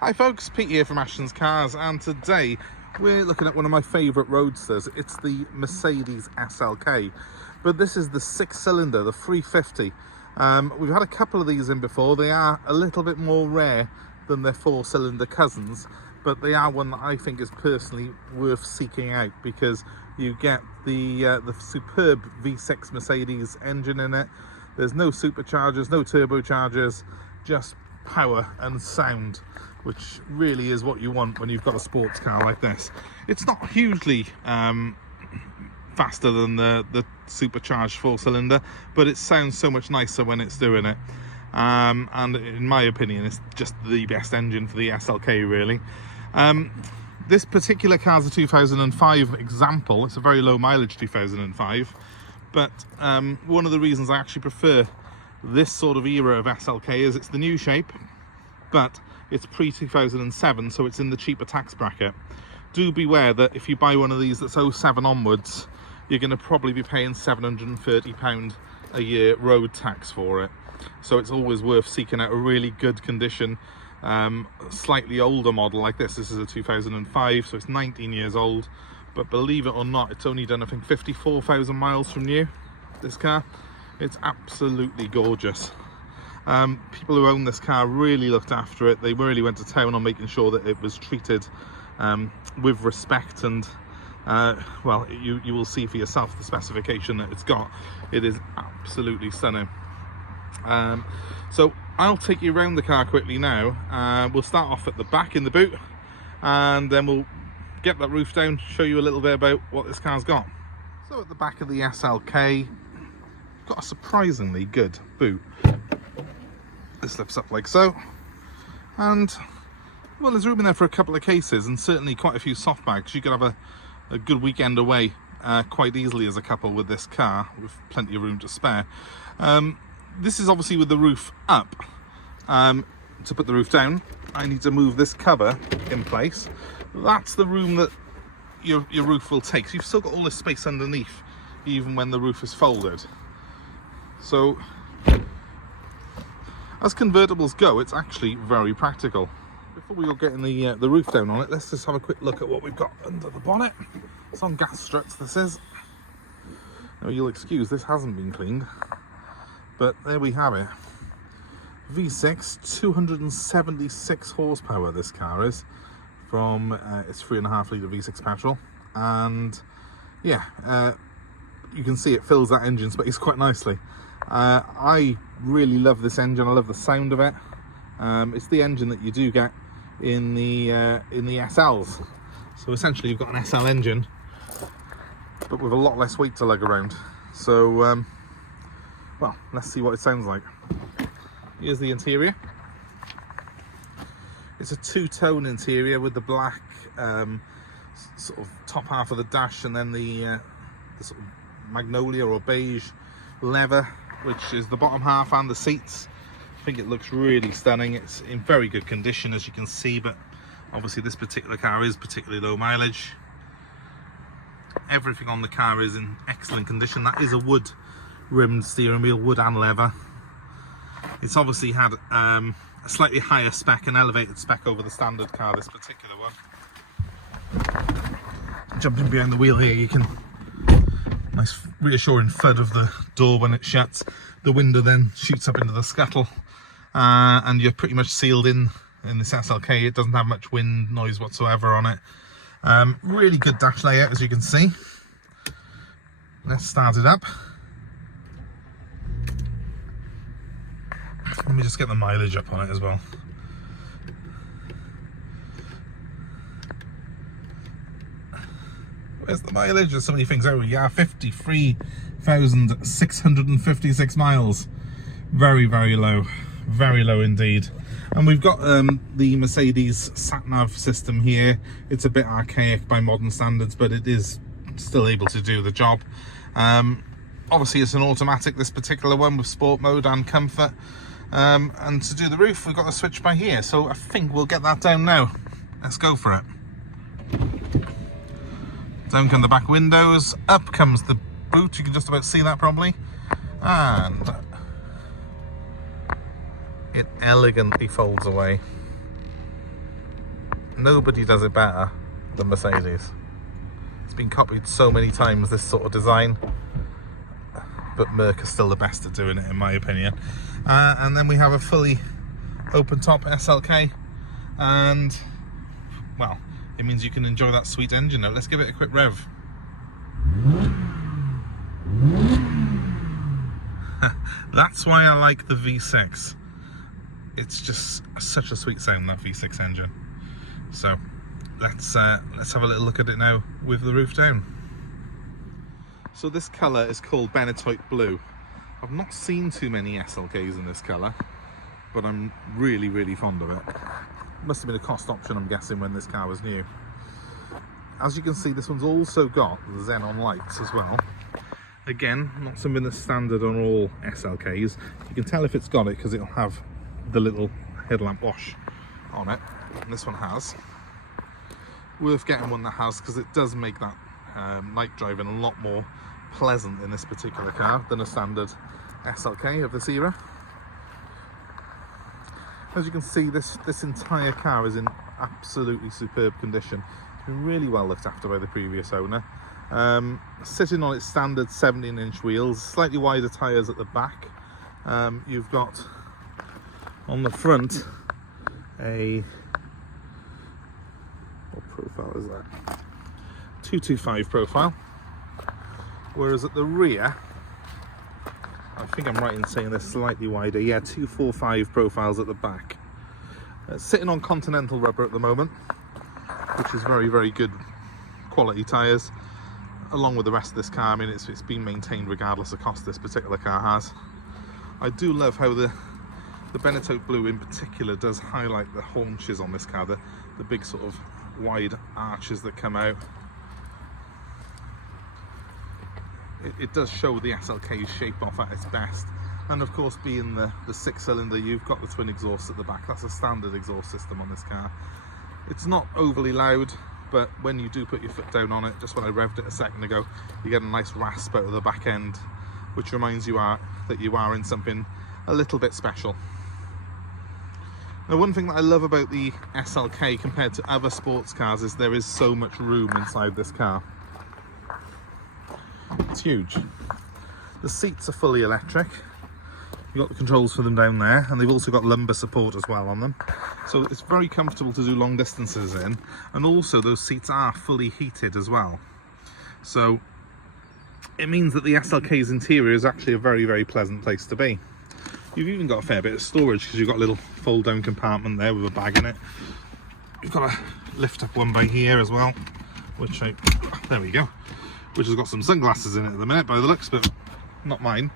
Hi folks, Pete here from Ashton's Cars, and today we're looking at one of my favourite roadsters. It's the Mercedes SLK, but this is the 6-cylinder, the 350. We've had a couple of these in before. They are a little bit more rare than their 4-cylinder cousins, but they are one that I think is personally worth seeking out because you get the superb V6 Mercedes engine in it. There's no superchargers, no turbochargers, just power and sound, which really is what you want when you've got a sports car like this. It's not hugely faster than the supercharged 4-cylinder, but it sounds so much nicer when it's doing it. And in my opinion, it's just the best engine for the SLK, really. This particular car is a 2005 example. It's a very low mileage 2005, but one of the reasons I actually prefer this sort of era of SLK is it's the new shape, but it's pre-2007, so it's in the cheaper tax bracket. Do beware that if you buy one of these that's 07 onwards, you're going to probably be paying £730 a year road tax for it. So it's always worth seeking out a really good condition, slightly older model like this. This is a 2005, so it's 19 years old, but believe it or not, it's only done, I think, 54,000 miles from new, this car. It's absolutely gorgeous. People who own this car really looked after it. They really went to town on making sure that it was treated with respect, and well, you will see for yourself the specification that it's got. It is absolutely stunning. So I'll take you around the car quickly now. We'll start off at the back in the boot, and then we'll get that roof down, show you a little bit about what this car's got. So at the back of the SLK, got a surprisingly good boot. This lifts up like so, and well, there's room in there for a couple of cases and certainly quite a few soft bags. You could have a good weekend away quite easily as a couple with this car, with plenty of room to spare. This is obviously with the roof up. To put the roof down, I need to move this cover in place. That's the room that your roof will take. So you've still got all this space underneath even when the roof is folded. So as convertibles go, it's actually very practical. Before we go getting the roof down on it, let's just have a quick look at what we've got under the bonnet. It's on gas struts, this is. Now you'll excuse, this hasn't been cleaned, but there we have it. V6, 276 horsepower this car is, from its 3.5 litre V6 petrol, and yeah, you can see it fills that engine space quite nicely. I really love this engine. I love the sound of it. It's the engine that you do get in the SLs. So essentially you've got an SL engine, but with a lot less weight to lug around. So well, let's see what it sounds like. Here's the interior. It's a two-tone interior with the black sort of top half of the dash, and then the sort of magnolia or beige leather, which is the bottom half, and the seats. I think it looks really stunning. It's in very good condition, as you can see, but obviously this particular car is particularly low mileage. Everything on the car is in excellent condition. That is a wood rimmed steering wheel, wood and leather. It's obviously had a slightly higher spec, an elevated spec over the standard car, this particular one. Jumping behind the wheel here, you can nice reassuring thud of the door when it shuts. The window then shoots up into the scuttle, and you're pretty much sealed in this SLK. It doesn't have much wind noise whatsoever on it. Really good dash layout, as you can see. Let's start it up. Let me just get the mileage up on it as well. Where's the mileage? There's so many things over. Yeah, 53,656 miles. Very, very low. Very low indeed. And we've got the Mercedes sat-nav system here. It's a bit archaic by modern standards, but it is still able to do the job. Obviously it's an automatic, this particular one, with sport mode and comfort. And to do the roof, we've got the switch by here, so I think we'll get that down now. Let's go for it. Down come the back windows, up comes the boot. You can just about see that probably, and it elegantly folds away. nobody does it better than Mercedes. It's been copied so many times, this sort of design, but Merc is still the best at doing it in my opinion. And then we have a fully open top SLK, and well, it means you can enjoy that sweet engine. Now let's give it a quick rev. That's why I like the V6. It's just such a sweet sound, that V6 engine. So let's have a little look at it now with the roof down. So this colour is called Benitiote Blue. I've not seen too many SLKs in this colour, but I'm really, really fond of it. Must have been a cost option, I'm guessing, when this car was new. As you can see, this one's also got the xenon lights as well. Again, not something that's standard on all SLKs. You can tell if it's got it because it'll have the little headlamp wash on it, and this one has. Worth getting one that has, because it does make that night driving a lot more pleasant in this particular car than a standard SLK of this era. As you can see, this entire car is in absolutely superb condition. It's been really well looked after by the previous owner. Sitting on its standard 17-inch wheels, slightly wider tyres at the back. You've got on the front a, what profile is that? 225 profile. Whereas at the rear, I think I'm right in saying they're slightly wider. Yeah, 245 profiles at the back. Sitting on Continental rubber at the moment, which is very, very good quality tyres, along with the rest of this car. I mean, it's been maintained regardless of cost, this particular car has. I do love how the Benitiote Blue in particular does highlight the haunches on this car, the big sort of wide arches that come out. It does show the SLK's shape off at its best. And of course, being the 6-cylinder, you've got the twin exhaust at the back. That's a standard exhaust system on this car. It's not overly loud, but when you do put your foot down on it, just when I revved it a second ago, you get a nice rasp out of the back end, which reminds you that you are in something a little bit special. Now, one thing that I love about the SLK compared to other sports cars is there is so much room inside this car. It's huge. The seats are fully electric. You've got the controls for them down there, and they've also got lumbar support as well on them. So it's very comfortable to do long distances in, and also those seats are fully heated as well. So it means that the SLK's interior is actually a very, very pleasant place to be. You've even got a fair bit of storage because you've got a little fold down compartment there with a bag in it. You've got a lift up one by here as well, which there we go, which has got some sunglasses in it at the minute by the looks, but not mine.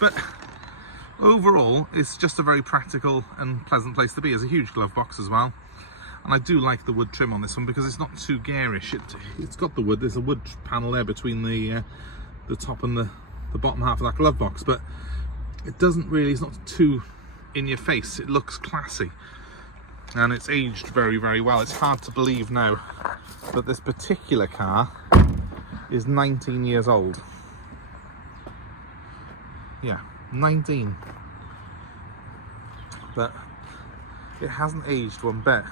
But overall, it's just a very practical and pleasant place to be. There's a huge glove box as well, and I do like the wood trim on this one because it's not too garish. It's got the wood. There's a wood panel there between the top and the bottom half of that glove box, but it doesn't really, it's not too in your face. It looks classy, and it's aged very, very well. It's hard to believe now that this particular car is 19 years old. Yeah, 19. But it hasn't aged one bit.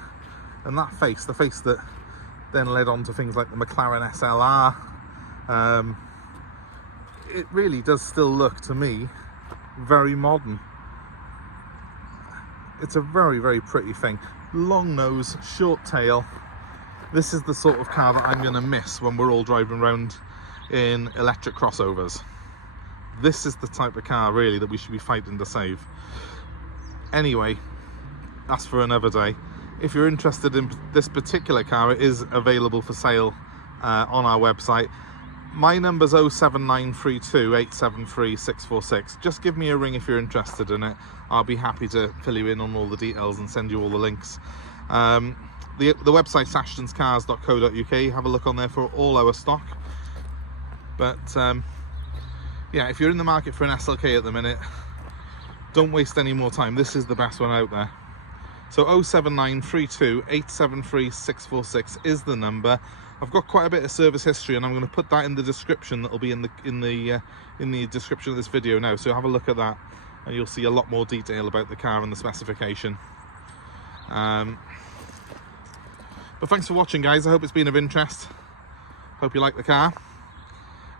And that face, the face that then led on to things like the McLaren SLR, it really does still look, to me, very modern. It's a very, very pretty thing. Long nose, short tail. This is the sort of car that I'm going to miss when we're all driving around in electric crossovers. This is the type of car, really, that we should be fighting to save. Anyway, that's for another day. If you're interested in this particular car, it is available for sale on our website. My number's 07932 873 646. Just give me a ring if you're interested in it. I'll be happy to fill you in on all the details and send you all the links. The website's ashtonscars.co.uk. Have a look on there for all our stock. But yeah, if you're in the market for an SLK at the minute, don't waste any more time. This is the best one out there. So 07932 873 646 is the number. I've got quite a bit of service history, and I'm going to put that in the description. That'll be in the description of this video now. So have a look at that, and you'll see a lot more detail about the car and the specification. But thanks for watching, guys. I hope it's been of interest. Hope you like the car.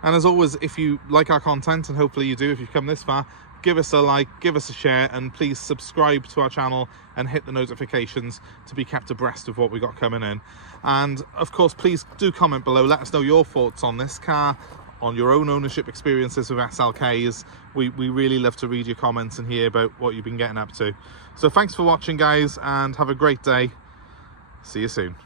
And as always, if you like our content, and hopefully you do if you've come this far, give us a like, give us a share, and please subscribe to our channel and hit the notifications to be kept abreast of what we got coming in. And of course, please do comment below. Let us know your thoughts on this car, on your own ownership experiences with SLKs. We really love to read your comments and hear about what you've been getting up to. So thanks for watching, guys, and have a great day. See you soon.